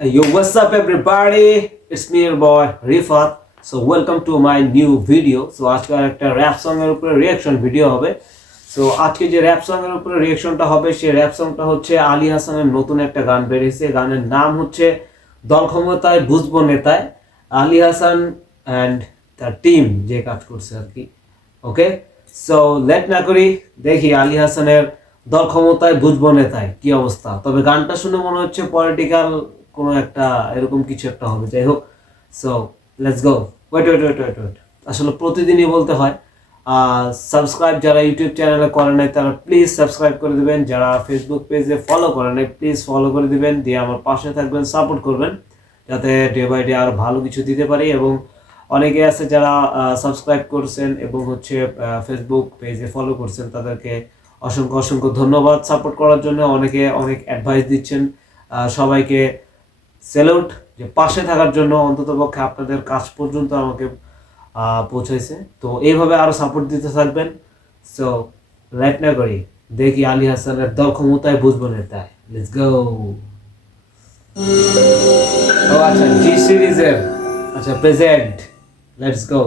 Yo, what's up, everybody? It's me, your boy Rifat. So, welcome to my new video. So, আজকে একটা rap song এর উপরে reaction video হবে। So আজকে যে র‍্যাপ সং এর উপরে রিঅ্যাকশনটা হবে, সেই র‍্যাপ সংটা হচ্ছে আলী হাসানের নতুন একটা গান বেরিয়েছে। গানের নাম হচ্ছে দল ক্ষমতায় বুঝবো নেতায়। আলী হাসান অ্যান্ড তার টিম যে কাজ করছে আর কি। ওকে, সো লেট না করি, দেখি আলী হাসানের দল ক্ষমতায় বুঝবো নেতায় কি অবস্থা। তবে গানটা শুনে মনে হচ্ছে পলিটিক্যাল কোনো একটা এরকম কিছু একটা হবে। যাই হোক, সো লেটস গো। ওয়েট, আসলে প্রতিদিনই বলতে হয়, সাবস্ক্রাইব যারা ইউটিউব চ্যানেলে করে নাই তারা প্লিজ সাবস্ক্রাইব করে দিবেন, যারা ফেসবুক পেজে ফলো করে নাই প্লিজ ফলো করে দিবেন, দিয়ে আমার পাশে থাকবেন, সাপোর্ট করবেন, যাতে ডে বাই ডে আরও ভালো কিছু দিতে পারি। এবং অনেকে আছে যারা সাবস্ক্রাইব করছেন এবং হচ্ছে ফেসবুক পেজে ফলো করছেন, তাদেরকে অসংখ্য অসংখ্য ধন্যবাদ সাপোর্ট করার জন্য। অনেকে অনেক অ্যাডভাইস দিচ্ছেন, সবাইকে স্যালুট যে পাশে থাকার জন্য, অন্ততপক্ষে আপনাদের কাজ পর্যন্ত আমাকে পৌঁছাইছে। তো এইভাবে আরও সাপোর্ট দিতে থাকবেন। সো লেট না করি, দেখি আলী হাসানের দল ক্ষমতায় বুঝবো নেতায়। Let's go. ও আচ্ছা, জি সিরিজের আচ্ছা প্রেজেন্ট, লেটস গো।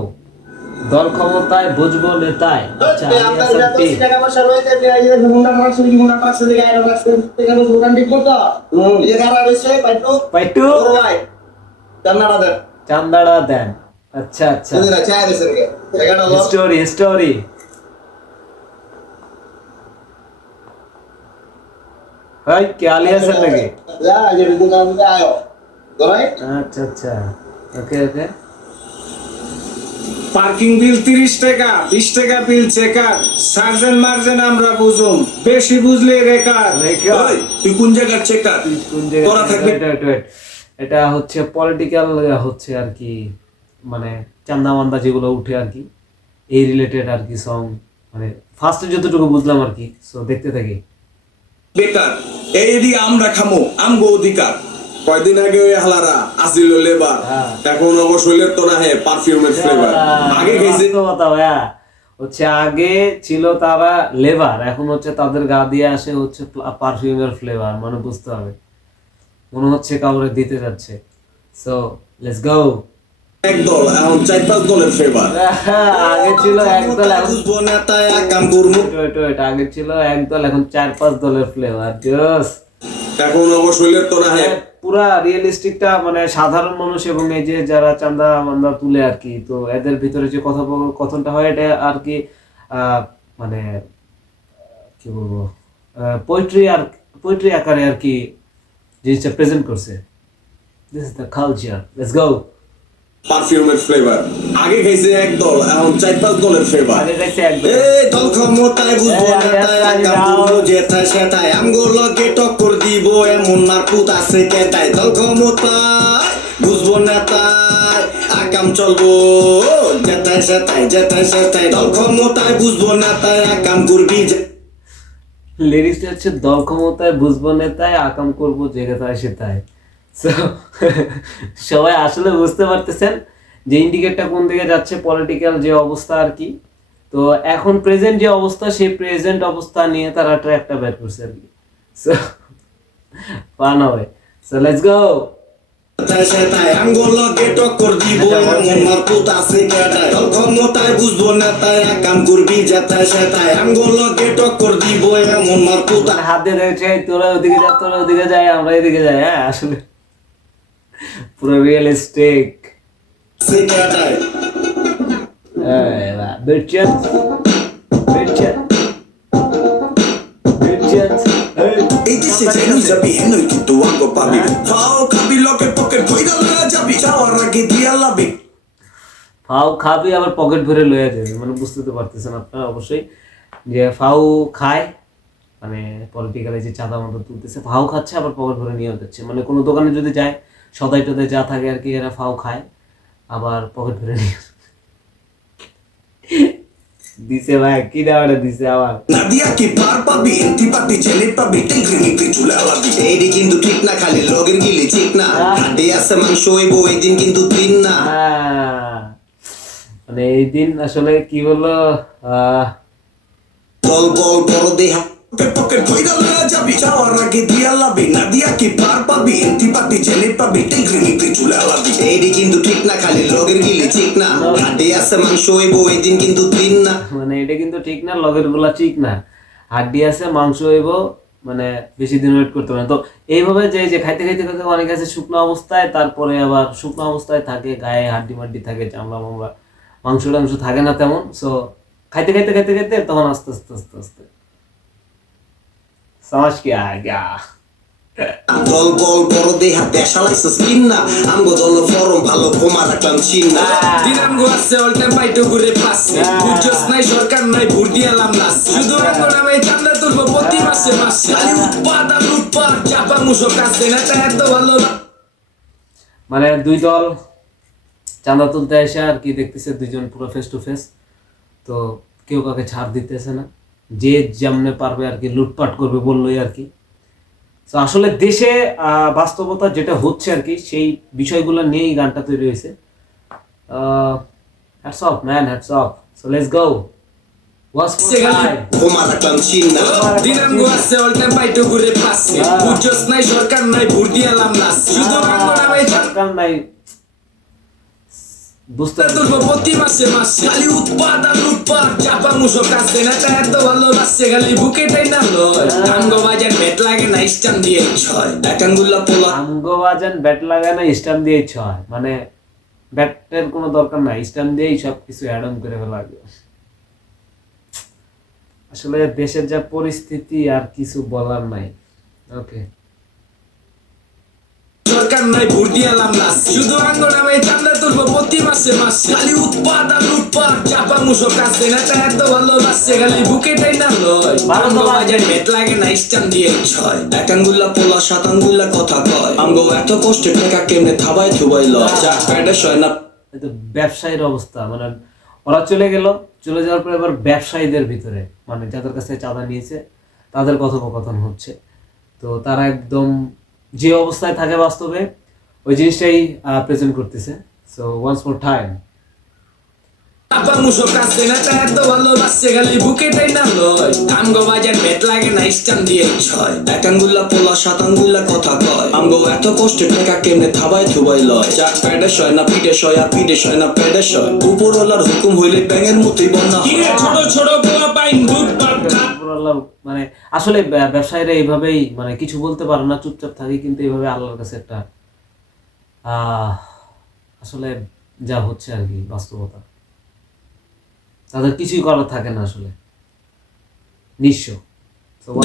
দল ক্ষমতায় বুঝবো নেতায়। আচ্ছা, আলী হাসান টিম। টাকা পয়সা লইতে দেয়া যে মুন্ডা মাছ সুই মুন্ডা পাঁচ থেকে আইলো লাস্ট থেকে দোকান ঠিক করতো এই গাড়া রইছে পাইটু ভাই চান্দাড়া দেন চান্দাড়া দেন। আচ্ছা আচ্ছা, তুই না চাই রইছে রে টাকাটা লও স্টোরি হাই কে আলী হাসান নাকি? যা যে দোকান থেকে আয়ো ধরাই আচ্ছা আচ্ছা, ওকে ওকে। পার্কিং বিল 30 টাকা, 20 টাকা বিল চেকার, সার্জেন মার্জেন আমরা বুঝুম, বেশি বুঝলে রেকার। ওই, তুই কোন জায়গার চেকার? কোন জায়গা? তোরা থাকবি। এটা হচ্ছে পলিটিক্যাল হচ্ছে আর কি, মানে চান্দা মান্দা যেগুলো উঠে আর কি, এই রিলেটেড আর কি সং, মানে ফার্স্টে যতটুকু বুঝলাম আর কি। সো দেখতে থাকি। বেকার এই দিয়ে আমরা খামো আমগো অধিকার। কয়দিন আগে ওই হালারা আসিল লেবার, এখন অবশ্যই তো না হে পারফিউমের ফ্লেভার। আগে খাইছে কথা ভাইয়া, হচ্ছে আগে ছিল তারা লেবার, এখন হচ্ছে তাদের গা দিয়ে আসে হচ্ছে পারফিউমের ফ্লেভার। মানে বুঝতে হবে, মনে হচ্ছে কাউরে দিতে যাচ্ছে। সো লেটস গো। একদল এখন 4-5 দলের ফেভার। আগে ছিল একদল, এখন বুঝবো না তাই আকাম করমু। আগে ছিল একদল, এখন 4-5 দলের ফ্লেভার। জোস। এখন অবশ্যই তো না হে পুরা রিয়েলিস্টিকটা, মানে সাধারণ মানুষ এবং এই যে যারা চান্দা মান্দা তুলে আর কি, তো এদের ভিতরে যে কথনটা হয় এটা আর কি, মানে কি বলবো, পোয়েট্রি আকারে আর কি জিনিসটা প্রেজেন্ট করছে। This is the culture. Let's go. পারফিউমের ফ্লেভার। আগে খাইছে একদল, এখন 4-5 দলের ফেভার। আগে গাইছে একদল। এই দল ক্ষমতায় বুঝবো না তাই আকাম করবো যেথায় সেথায়, আমগো লগে টক্কর দিব এমন মারপুত আছে কেতায়। দল ক্ষমতায় বুঝবো না তাই আকাম চলবো যেথায় সেথায়। দল ক্ষমতায় বুঝবো না তাই আকাম করবি। লিরিক্সটা হচ্ছে দল ক্ষমতায় বুঝবো নেতায় আকাম করবো যেথায় সেথায়। সো সবাই আসলে বুঝতে পারতেছেন যে ইন্ডিকেটটা কোন দিকে যাচ্ছে, পলিটিক্যাল যে অবস্থা আর কি। তো এখন প্রেজেন্ট যে অবস্থা, সেই প্রেজেন্ট অবস্থা নিয়ে তারা ট্র্যাকটা বের করছে আর কি। সো ফান হবে। সো লেটস গো। আমগো লগে টক্কর দিব এমন মারপুত আছে কেতায়। দল ক্ষমতায় বুঝবো না তাই আকাম করবি যেথায় সেথায়, আমগো লগে টক্কর দিব এমন মারপুত হাত দিয়ে দেখছে তোরা ওদিকে যাই আমরা এদিকে যাই। হ্যাঁ, আসলে পুরো রিয়েলিস্টিক। আছে কেতায়। বেরচেন এই দেশে জেনুই যাবি হেনই কিন্তু আঙ্গ পাবি। ফাও খাবি লগে পকেট ভইরা লয়া যাবি, যাওয়ার আগে দিয়া লাবি। ফাউ খাবি আবার পকেট ভরে লয়ে যাবে। মানে বুঝতে তো পারতেছেন আপনারা অবশ্যই যে ফাউ খায়, মানে পলিটিক্যালি যে চাঁদা মাদা তুলতেছে, ফাউ খাচ্ছে আবার পকেট ভরে নিয়ে যাচ্ছে। মানে কোনো দোকানে যদি যায়, সদাই টদাই যা থাকে আর কি, এরা ফাউ খায় আবার পকেট ভরে নিয়ে দিছে। ভাই কি দাওয়াটা দিছে আবার। নাদিয়া কি পার পাবি, এন্টি পাতি ছেলে পাবি, টেঙ্গি নিতে চুলে আলাবি। এইডি কিন্তু ঠিক না, খালি লগের গিলি ঠিক না, হাড্ডি আছে মাংস হইবো এই দিন কিন্তু দিন না। মানে এই দিন আসলে কি বললো, দল বল বড় দেহা পকেট ভইরা লয়া যাবি যাওয়ার আগে দিয়া লাবি না দিয়া কি পার পাবি এন্টিপাতি জেনে পাবি টিংরি নিতে চুলে আলাবি এইডি কিন্তু ঠিক না খালি লগের গিলি ঠিক না হাড্ডি আছে মাংস হইব ওই দিন কিন্তু দিন না মানে এটা কিন্তু ঠিক না, লগের গুলা ঠিক না, হাড্ডি আছে মাংস হইব, মানে বেশি দিন ওয়েট করতে পারে। তো এইভাবে যে যে খাইতে খাইতে খাইতে অনেক আছে শুকনো অবস্থায়, তারপরে আবার শুকনো অবস্থায় থাকে, গায়ে হাড্ডি মাড্ডি থাকে, চামড়া মামড়া, মাংস টাংস থাকে না তেমন। সো খাইতে খাইতে খাইতে খাইতে তখন আস্তে আস্তে আস্তে আস্তে সমাজ কি আ গয়া। দল বল বড় দেহা দেশালাইছে স্কিন না আমগো দল ফরম ভালো কমা রাখলাম চিন না দিনামগো আছে অল টাইম পাইটো ঘুরে পাচ্ছে বুঝছস নাই সরকার নাই ভোট দিয়ালাম না শুধু আমগো নামে চান্দা তুলবো প্রতি মাসে মাসে খালি উৎপাদন লুটপাট চাপা মুসো কাছে না তা এত ভালো না। মানে দুই দল চাঁদা তুলতে এসে আর কি দেখতেছে দুইজন পুরো ফেস টু ফেস, তো কেউ কাউকে ছাড় দিতেছে না, যে যেমনে পারবে আর কি লুটপাট করবে বললোই আর কি। তো আসলে দেশে বাস্তবতা যেটা হচ্ছে আর কি সেই বিষয়গুলো নিয়েই গানটা তৈরি হয়েছে। Hats off man, hats off. So let's go. ওয়াস কমা রাখলাম চিন না দিনামগো আছে অল টাইম পাইটো ঘুরে পাচ্ছে বুঝছস নাই সরকার নাই ভোট দিয়ালাম না শুধু আমগো নামে সরকার নাই বুঝতে তুলবো প্রতি মাসে মাসে খালি উৎপাদন লুটপাট চাপা মুসো কাছে না তা এত ভালো লাগছে খালি বুকে টাই না লয় আমগো বাজার বেট লাগে না স্টাম দিয়ে ছয় একাঙ্গুল্লা পোলা আমগো বাজান ব্যাট লাগায় না স্টাম্প দিয়েই ছয়, মানে ব্যাটের কোনো দরকার নাই, স্টাম্প দিয়েই সব কিছু অ্যাড অন করে ফেলা লাগে। আসলে দেশের যা পরিস্থিতি আর কিছু বলার নাই। ওকে, সরকার নাই ভোট দিয়ালাম না শুধু আমগো নামে চান্দা তুলবো প্রতি মাসে মাসে খালি উৎপাদন লুটপাট চাপা মুসো কাছে না তা এত ভালো লাগছে খালি বুকে টাই না লয় আমগো বাজার বেট লাগে না স্টাম দিয়ে ছয় একাঙ্গুল্লা পোলা সাতাঙ্গুল্লা কথা কয় আমগো এত কষ্টে টাকা কেমনে থাবাই থুবাই লয় যা প্যাডে শয় না। এই তো ব্যবসায়ীর অবস্থা, মানে ওরা চলে গেল, চলে যাওয়ার পরে এবার ব্যবসায়ীদের ভিতরে মানে যাদের কাছে চাঁদা নিয়েছে তাদের কথোপকথন হচ্ছে। তো তারা একদম যে অবস্থায় থাকে বাস্তবে ওই জিনিসটাই প্রেজেন্ট করতেছে। So once more time. চাপা মুসো কাছে না তা এত ভালো লাগছে খালি বুকে টাই না লয় আমগো বাজার বেট লাগে না স্টাম দিয়ে ছয় একাঙ্গুল্লা পোলা সাতাঙ্গুল্লা কথা কয় আমগো এত কষ্টে টাকা কেমনে থাবাই থুবাই লয় যা প্যাডে শয় না পিঠে শয় আর পিঠে শয় না প্যাডে শয় উপরওয়ালার হুকুম হইলে ব্যাঙের মতোই বন্যা ছোট ছোট পোলা পাইন লুটপাট মানে আসলে ব্যবসায়ীরা এইভাবেই মানে কিছু বলতে পারে না, চুপচাপ থাকে, কিন্তু এইভাবে আল্লাহর কাছে একটা আসলে যা হচ্ছে আর কি বাস্তবতা, তাদের কিছুই করার থাকে না আসলে, নিঃস্ব।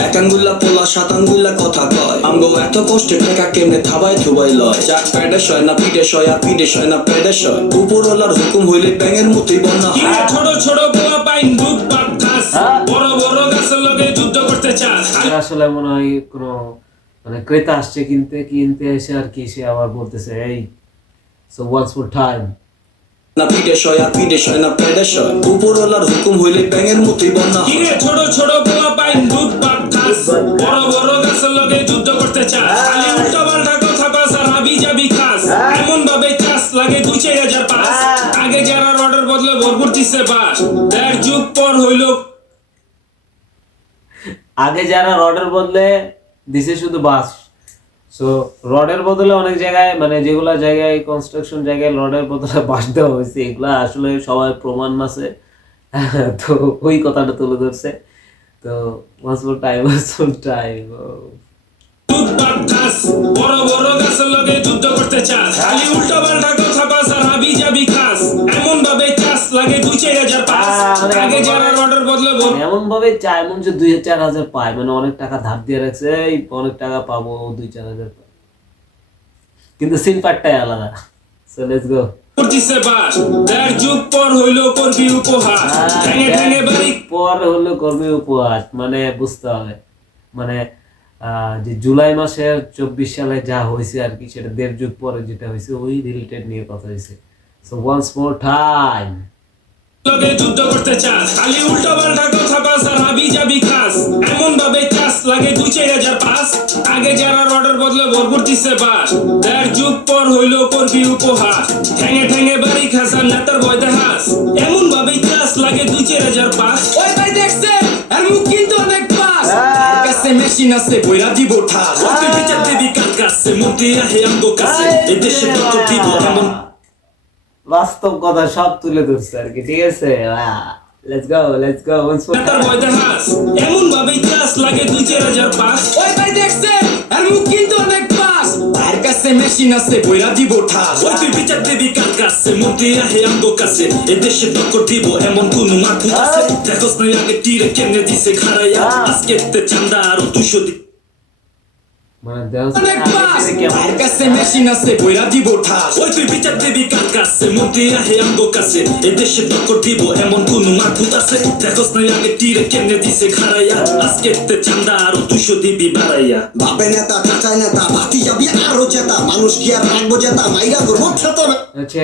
একাঙ্গুল্লা পোলা সাতাঙ্গুল্লা কথা কয় আমগো এত কষ্টে টাকা কেমনে থাবাই থুবাই লয় যা প্যাডে শয় না পিঠে শয় আর পিঠে শয় না প্যাডে শয় উপরওয়ালার হুকুম হইলে ব্যাঙের মতোই বন্যা ছোট ছোট পোলা পাইন লুটপাট খাস বড় বড় গাছের লগে যুদ্ধ করতে চাস। আসলে মনে হয় কোনো মানে ক্রেতা আসছে কিনতে এসে আর কি সে আবার বলতেছে এই সো ওয়ান্স মোর টাইম না পিঠে শয় আর পিঠে শয় না প্যাডে শয় উপরওয়ালার হুকুম হইলে ব্যাঙের মতোই বন্যা ছোট ছোট পোলা পাইন লুটপাট খাস বড় বড় গাছের লগে যুদ্ধ করতে চাস খালি উল্টা পাল্টা কথা কস আর হাবি যাবি খাস এমন ভাবে চাস লাগে 2-4 পাস আগে যারা রডের বদলে ভরপুর দিছে বাস দেড় যুগ পর হইল আগে যারা রডের বদলে দিছে শুধু বাস। সো রডের বদলে অনেক জায়গায় মানে যেগুলা জায়গায় কনস্ট্রাকশন জায়গায় রডের বদলে বাস দেওয়া হয়েছে, এগুলা আসলে সবাই প্রমাণ আছে। তো ওই কথাটা তুলে ধরছে। তো ওয়ান্স মোর টাইম বড় বড় গাছের লগে যুদ্ধ করতে চাস খালি উল্টা পাল্টা কথা কস আর হাবি যাবি খাস এমন ভাবে চাস লাগে 2-4 পাস আগে যারা রডের বদলে এমন ভাবে চায় এমন যে 2-4 পায়, মানে অনেক টাকা ধার দিয়ে রাখছে, এই অনেক টাকা পাবো 2-4 পায়, কিন্তু সিন পার্টটাই আলাদা। সো লেটস গো। করতিছে বাস দেড় যুগ পর হইলো করবি উপহার ঠ্যাঙে ঠ্যাঙে বাড়ি পর হলো কর্মী উপহাস, মানে বুঝতে হবে মানে যে জুলাই মাসের 24 সালে যা হয়েছে আর কি সেটা 1.5 যুগ পরে যেটা হয়েছে ওই রিলেটেড নিয়ে কথা হয়েছে। সো ওয়ান্স মোর টাইম লগে যুদ্ধ করতে চাস খালি উল্টা পাল্টা কথা কস আর হাবি যাবি খাস এমন ভাবে চাস লাগে 2-4 পাস আগে যারা রডের বদলে ভরপুর দিছে বাস দেড় যুগ পর হইলো করবি উপহার ঠ্যাঙে ঠ্যাঙে বাড়ি খাস আর নেতার ভয় দেখাস এমন ভাবে চাস লাগে 2-4 পাস ওই ভাই দেখছে আর মুখ কিন্তু অনেক পাস মেশিন আছে বইরা দিব ঠাস ওই তুই বিচার দিবি কার কাছে মন্ত্রী আহে আমগো কাছে এই দেশে টক্কর দিব এমন বাস্তব কথা সব তুলে ধরছে আর কি, ঠিক আছে। লেটস গো তার ভয় দেখাস এমন ভাবে ক্লাস লাগে 2-4 পাস ওই ভাই দেখছে আর মুখ কিন্তু অনেক পাস আর কাছে মেশিন আছে বইরা দিব ঠাস ওই তুই বিচার দিবি কার কাছে মন্ত্রী আহে আমগো কাছে এই দেশে টক্কর দিব এমন কোন মারফুট আছে দেখোস না আগে তীরে কেমনে দিছে খাড়াইয়া আজকে তে চান্দা আরো 200 দি মানে দেওয়া অনেক পাস আর কাছে মেশিন আছে বইরা দিব ঠাস ওই তুই বিচার দিবি কার কাছে মন্ত্রী আহে আমগো কাছে এই দেশে টক্কর দিব এমন কোন মারফুট আছে দেখোস না আগে তীরে কেমনে দিছে খাড়াইয়া আজকে তে চান্দা আরো 200 দিবি বাড়াইয়া বাপে নেতা চাচা নেতা বাতি যাবি আরো জেতা মানুষ কি আর রাখবো জেতা মাইরা করবো খেতে হচ্ছে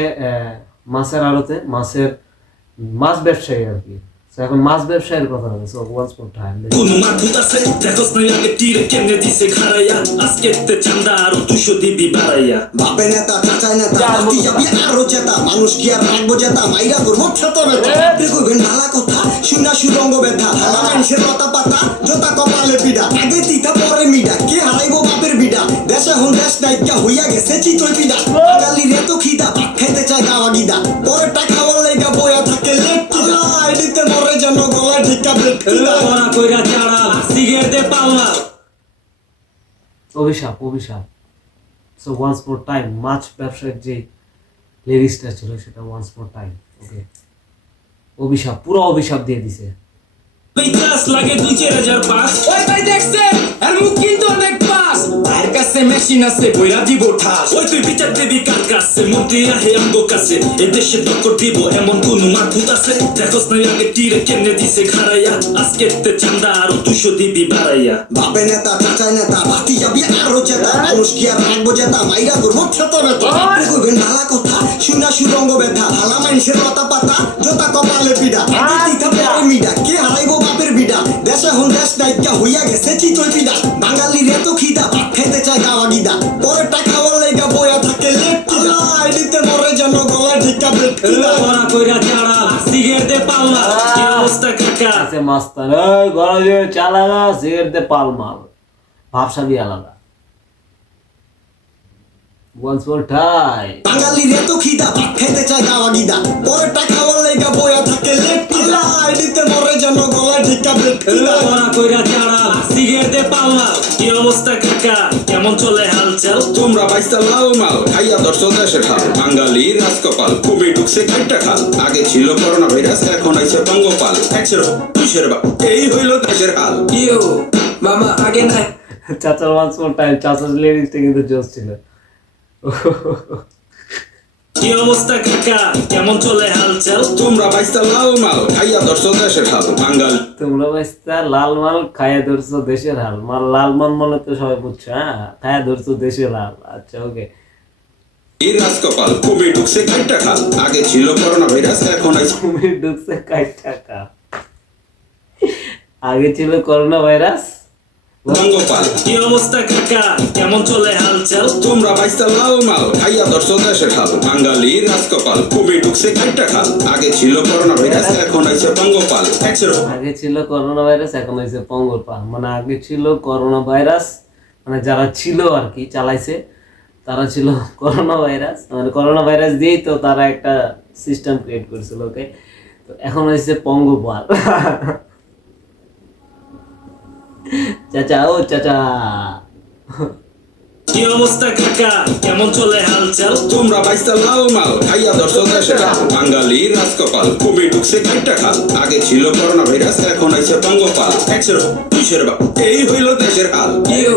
মাছের আড়তে মাছ ব্যবসায়ী আর কি। So, এখন মাছ ব্যবসায়ীর কথা হবে। সো ওয়ান্স মোর টাইম কোন মারফুট আছে দেখোস না আগে তীরে কেমনে দিছে খাড়াইয়া আজকে তে চান্দা আরো 200 দিবি বাড়াইয়া বাপে নেতা চাচা নেতা বাতি যাবি আরো জেতা মানুষ কি আর রাখবো জেতা মাইরা করবো খেতে আপনি কইবেন ভালা কথা শুনা সুরঙ্গ ব্যথা হালা মানুষের লতা পাতা জোতা কপালে পিডা আগে তিতা পরে মিডা কে হারাইবো বাপের বিডা দেশে হন দেশ নাইকা হইয়া গেছে চিতই পিডা বাঙালির এত খিদা ভাত খাইতে চায় গাওয়া গিদা পরে টাকা বললেগা বয়া থাকে লেট কিলা আইডিতে মরে যেন গলা ঢিকা বেট কিলা ওরা কইরা চাড়া সিগারেট দে পাল্লা অভিশাপ। সো ওয়ান্স মোর টাইম মাছ ব্যবসায়ীর যে লিরিক্সটা ছিল সেটা ওয়ান্স মোর টাইম। ওকে, অভিশাপ, পুরো অভিশাপ দিয়ে দিছে। ক্লাস লাগে 2-4 পাস ওই ভাই দেখছে আর মুখ কিন্তু অনেক পাস আর কাছে মেশিন আছে বইরা দিব ঠাস ওই তুই বিচার দিবি কার কাছে মন্ত্রী আহে আমগো কাছে এই দেশে টক্কর দিব এমন কোন মারফুট আছে দেখোস না আগে তীরে কেমনে দিছে খাড়াইয়া আজকে তে চান্দা আরো 200 দিবি বাড়াইয়া বাপে নেতা চাচা নেতা বাতি যাবি আরো জেতা মানুষ কি আর রাখবো জেতা মাইরা করবো খেতে আপনি কইবেন ভালা কথা শুনা সুরঙ্গ ব্যথা হালা মানুষের লতা পাতা জোতা কপালে পিডা আগে তিতা পরে মিডা কে হারাইবো বাপের বিডা দেশে হন দেশ নাইকা হইয়া গেছে চিতই পিডা বাঙালির এত খিদা ভাত খাইতে চায় গাওয়া গিদা পরে টাকা বললেগা বয়া থাকে লেট কিলা আইডিতে মরে যেন গলা ঢিকা বেট কিলা ওরা কইরা চাড়া সিগারেট দে পাল্লা কি অবস্থা কাকা আছে মাস্তান, ওই গরজে চালাগা সিগারেট দে পালমাল, ভাবসাবি আলাদা। ওয়ান্স মোর টাইম বাঙালির এত খিদা ভাত খাইতে চায় গাওয়া গিদা পরে টাকা বললেগা বয়া থাকে লেট কিলা আইডিতে মরে যেন গলা ঢিকা বেট কিলা ওরা কইরা চাড়া সিগারেট দে পাল্লা কি অবস্থা কাকা কেমন চলে হালচাল তোমরা বাইস্তা লাল মাল খাইয়া দর্শন দেশের হাল বাঙালির রাজকপাল কবি ঢুকছে খাইটা খাল আগে ছিল করোনা ভাইরাস এখন আইছে পঙ্গপাল 100 বা এই হইল দেশের হাল ইয়ো মামা আগে নাই চাচার ওয়ান্স মোর টাইম, চাচার লিরিক্সটা কিন্তু জোস ছিল। কি অবস্থা কাকা কেমন চলে হালচাল তোমরা বাইস্তা লাল মাল খাইয়া দর্শন দেশের হাল বাঙালি তোমরা বাইস্তা লাল মাল খায়া ধরছো দেশের হাল, লাল মান মনে তো সবাই বুঝছো, হ্যাঁ, খায়া ধরছো দেশের হাল। আচ্ছা, ওকে। এই রাজকপাল কবি ঢুকছে খাইটা খাল আগে ছিল করোনা ভাইরাস এখন আইছে তুমি ঢুকছে কাই টাকা, আগে ছিল করোনা ভাইরাস। পঙ্গপাল কি অবস্থা কাকা কেমন চলে হালচাল তোমরা বাইস্তা লাল মাল খাইয়া দর্শন দেশের হাল বাঙালির রাজকপাল কবি ঢুকছে খাইটা খাল আগে ছিল করোনা ভাইরাস এখন আইছে পঙ্গপাল 100 আগে ছিল করোনা ভাইরাস এখন হয়েছে পঙ্গপাল। মানে আগে ছিল করোনা ভাইরাস, মানে যারা ছিল আর কি চালাইছে তারা ছিল করোনা ভাইরাস, মানে করোনা ভাইরাস দিয়েই তো তারা একটা সিস্টেম ক্রিয়েট করেছিল। ওকে, তো এখন হয়েছে পঙ্গপাল। চাচা, ও চাচা, কি অবস্থা কাকা কেমন চলে হালচাল তোমরা বাইস্তা লাল মাল খাইয়া দর্শন দেশের হাল বাঙালির রাজকপাল কবি ঢুকছে খাইটা খাল আগে ছিল করোনা ভাইরাস এখন আইছে পঙ্গপাল 100 বা এই হইল দেশের হাল ইয়ো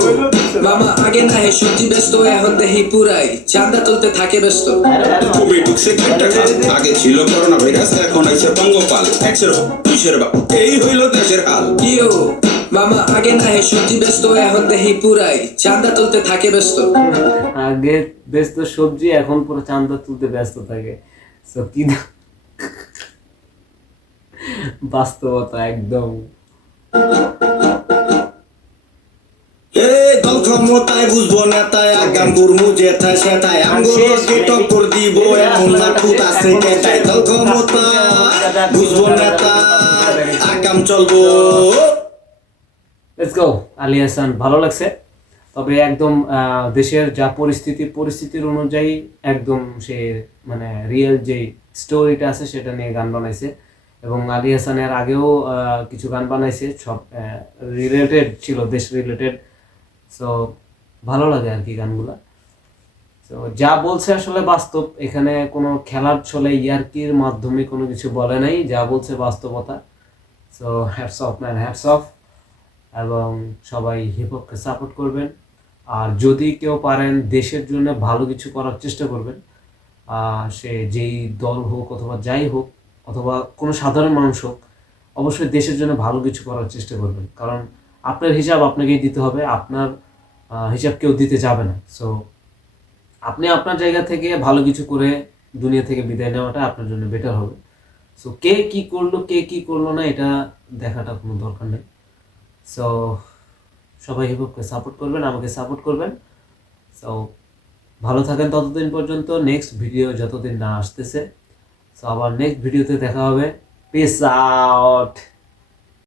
মামা আগে না হে সবজি ব্যস্ত এখন দেখি পুরাই চাঁদা তুলতে থাকে ব্যস্ত কবি ঢুকছে খাইটা খাল আগে ছিল করোনা ভাইরাস এখন আইছে পঙ্গপাল 100 বা এই হইল দেশের হাল ইয়ো মামা আগে না হে সবজি ব্যস্ত এখন দেখি পুরাই চাঁদা তুলতে থাকে ব্যস্ত আগে ব্যস্ত সবজি এখন পুরো চান্দা তুলতে ব্যস্ত থাকে। So, কি বাস্তবতা একদম। এ দল ক্ষমতায় বুঝবো নেতায় আগাম গুরমু যেথায় সেথায় আমগুলোকে টক্কর দিব এমন মারফুট আছে কেটায় দল ক্ষমতায় বুঝবো নেতায় আগাম চলবো লেটস গো। আলী হাসান ভালো লাগছে, তবে একদম দেশের যা পরিস্থিতির অনুযায়ী একদম সে মানে রিয়েল যে স্টোরিটা আছে সেটা নিয়ে গান বানাইছে। এবং আলী হাসানের আগেও কিছু গান বানাইছে, সব রিলেটেড ছিল, দেশ রিলেটেড। সো ভালো লাগে আর কি গানগুলা। তো যা বলছে আসলে বাস্তব, এখানে কোনো খেলার ছলে ইয়ার্কির মাধ্যমে কোনো কিছু বলে নাই, যা বলছে বাস্তবতা। So hats off man, hats of. এবং সবাই হিপহপকে সাপোর্ট করবেন, আর যদি কেউ পারেন দেশের জন্য ভালো কিছু করার চেষ্টা করবেন। সে যেই দল হোক অথবা যাই হোক, অথবা কোনো সাধারণ মানুষ হোক, অবশ্যই দেশের জন্য ভালো কিছু করার চেষ্টা করবেন, কারণ আপনার হিসাব আপনাকেই দিতে হবে, আপনার হিসাব কেউ দিতে যাবে না। সো আপনি আপনার জায়গা থেকে ভালো কিছু করে দুনিয়া থেকে বিদায় নেওয়াটা আপনার জন্য বেটার হবে। সো কে কি করলো না এটা দেখাটা কোনো দরকার নেই। সো সবাই হিপহপকে সাপোর্ট করবেন, আমাকে সাপোর্ট করবেন। সো ভালো থাকেন ততদিন পর্যন্ত, নেক্সট ভিডিও যতদিন না আসতেছে। সো আবার নেক্সট ভিডিওতে দেখা হবে। Piece out.